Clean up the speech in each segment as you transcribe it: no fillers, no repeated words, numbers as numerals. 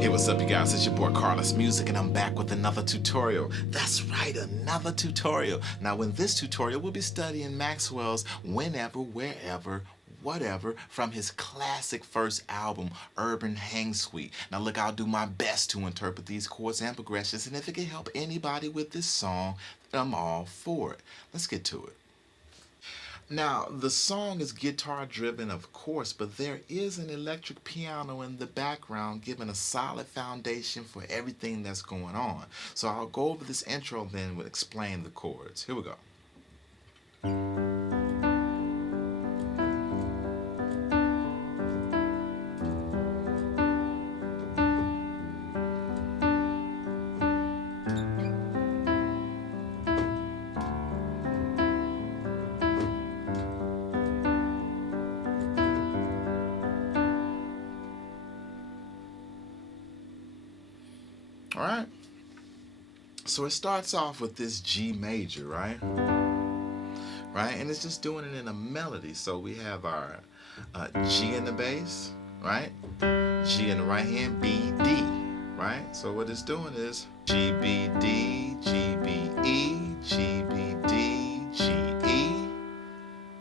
Hey, what's up, you guys? It's your boy Carlos Music, and I'm back with another tutorial. That's right, another tutorial. Now, in this tutorial, we'll be studying Maxwell's Whenever, Wherever, Whatever from his classic first album, Urban Hang Suite. Now, look, I'll do my best to interpret these chords and progressions, and if it can help anybody with this song, I'm all for it. Let's get to it. Now, the song is guitar driven, of course, but there is an electric piano in the background giving a solid foundation for everything that's going on. So I'll go over this intro then and explain the chords. Here we go. All right. So it starts off with this G major, right? Right? And it's just doing it in a melody. So we have our G in the bass, right? G in the right hand, B, D, right? So what it's doing is G, B, D, G, B, E, G, B, D, G, E,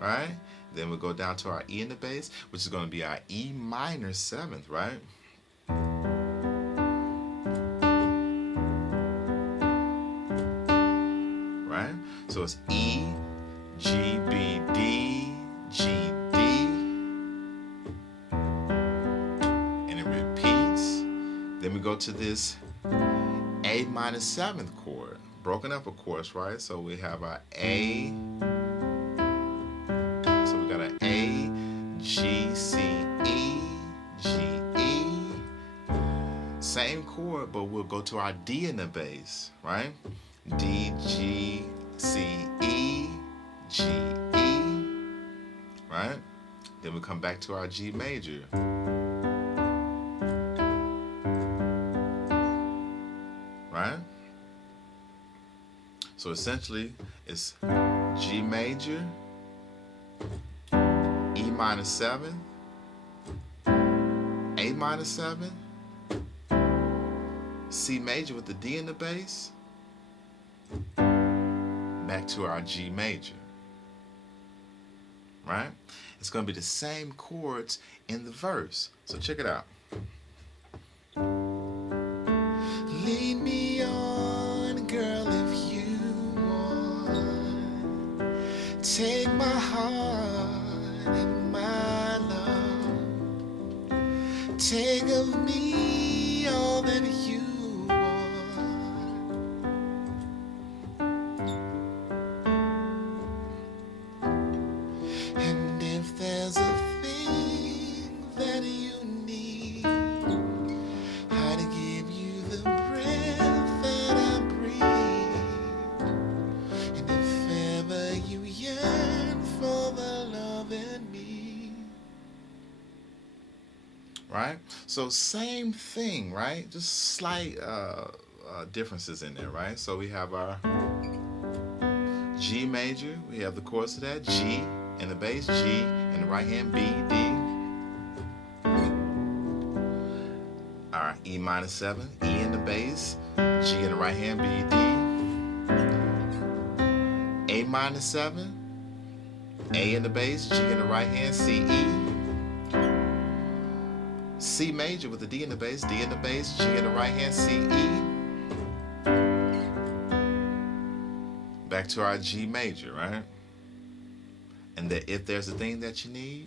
right? Then we'll go down to our E in the bass, which is going to be our E minor 7th, right? So it's E, G, B, D, G, D, and it repeats. Then we go to this A minor 7th chord, broken up of course, right? So we have our A, so we got an A, G, C, E, G, E, same chord, but we'll go to our D in the bass, right? D, G, C, E, G, E, right? Then we come back to our G major. Right? So essentially, it's G major, E minor 7, A minor 7, C major with the D in the bass, back to our G major, right? It's going to be the same chords in the verse. So check it out. Lead me on, girl, if you want. Take my heart and my love. Take of me all that you right? So same thing, right? Just slight differences in there, right? So we have our G major, we have the chords to that, G in the bass, G in the right hand, B, D. Our E minor 7, E in the bass, G in the right hand, B, D. A minor 7, A in the bass, G in the right hand, C, E. C major with the D in the bass, D in the bass, G in the right hand, C, E. Back to our G major, right? And that if there's a thing that you need,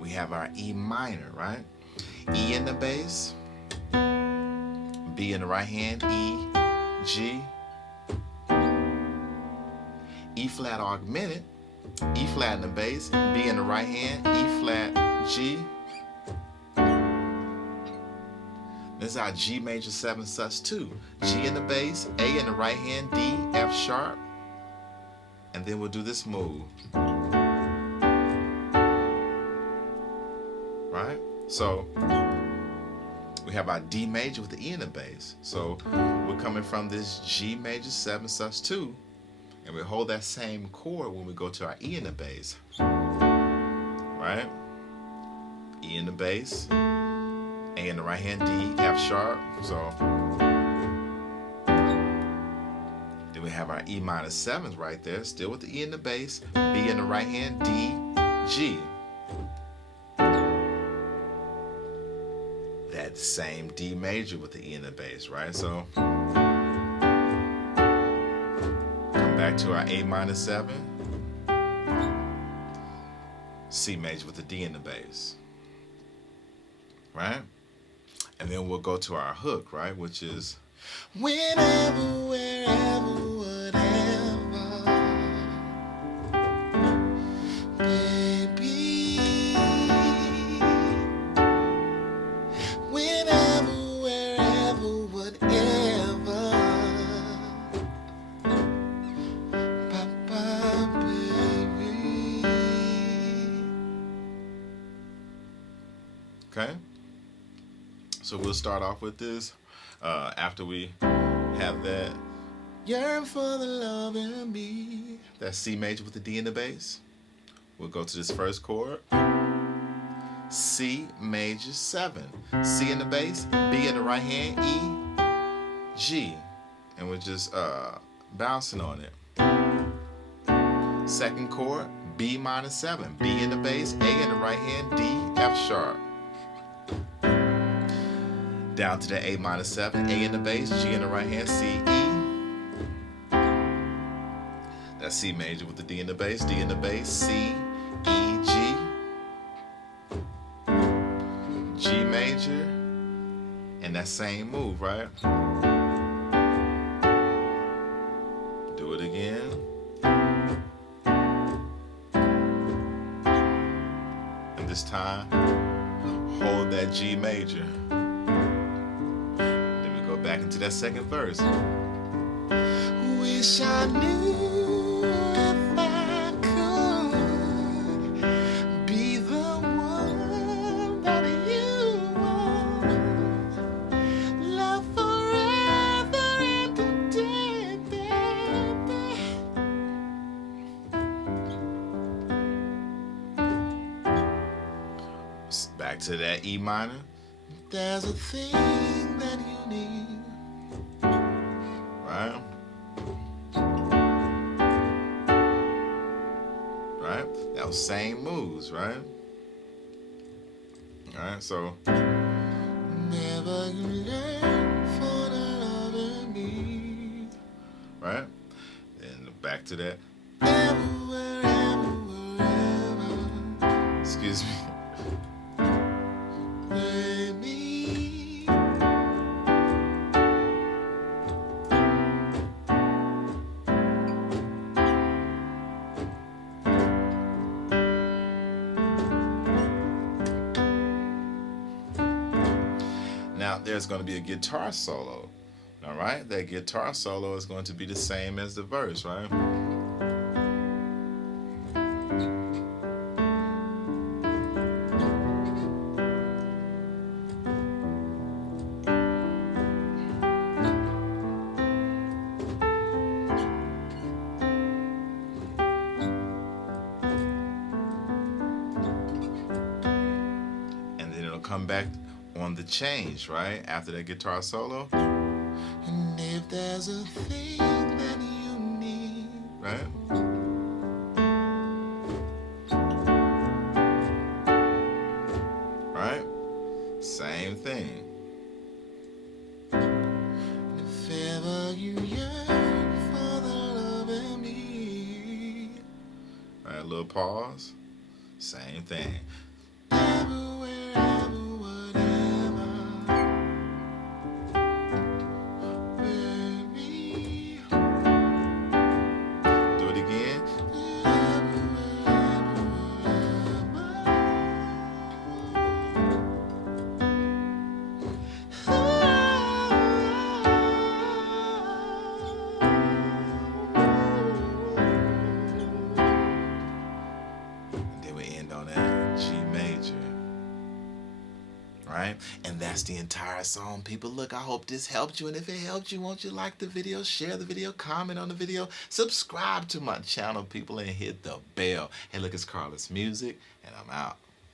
we have our E minor, right? E in the bass, B in the right hand, E, G, E flat augmented, E flat in the bass, B in the right hand, E flat, G. This is our G major 7 sus2. G in the bass, A in the right hand, D, F sharp. And then we'll do this move. Right? So we have our D major with the E in the bass. So we're coming from this G major 7 sus2. And we hold that same chord when we go to our E in the bass. Right? E in the bass, A in the right hand, D, F sharp. So then we have our E minor 7th right there, still with the E in the bass, B in the right hand, D, G. That same D major with the E in the bass, right? So come back to our A minor 7, C major with the D in the bass, right? And then we'll go to our hook, right? Which is whenever, wherever, whatever, baby. Whenever, wherever, whatever, papa, baby. Okay? So we'll start off with this after we have that. Yearn for the love in me. That's C major with the D in the bass. We'll go to this first chord. C major 7. C in the bass, B in the right hand, E, G. And we're just bouncing on it. Second chord, B minor 7. B in the bass, A in the right hand, D, F sharp. Down to the A minor 7, A in the bass, G in the right hand, C, E. That's C major with the D in the bass, D in the bass, C, E, G. G major, and that same move, right? Do it again. And this time, hold that G major. Back into that second verse. Wish I knew if I could be the one that you want. Love forever and a day, baby. Back to that E minor. There's a thing that you need. Right? Right? That was same moves, right? Alright, so never learn for the love of me. Right? Then back to that. Wherever, wherever. Excuse me. Now there's going to be a guitar solo. All right, that guitar solo is going to be the same as the verse, right? And then it'll come back on the change, right? After that guitar solo. And if there's a thing that you need, right? Right? Same thing. If ever you yearn for the love in me, right? A little pause. Same thing. Right? And that's the entire song, people. Look, I hope this helped you, and if it helped you, won't you like the video, share the video, comment on the video, subscribe to my channel, people, and hit the bell. Hey, look, it's Carlos Music, and I'm out.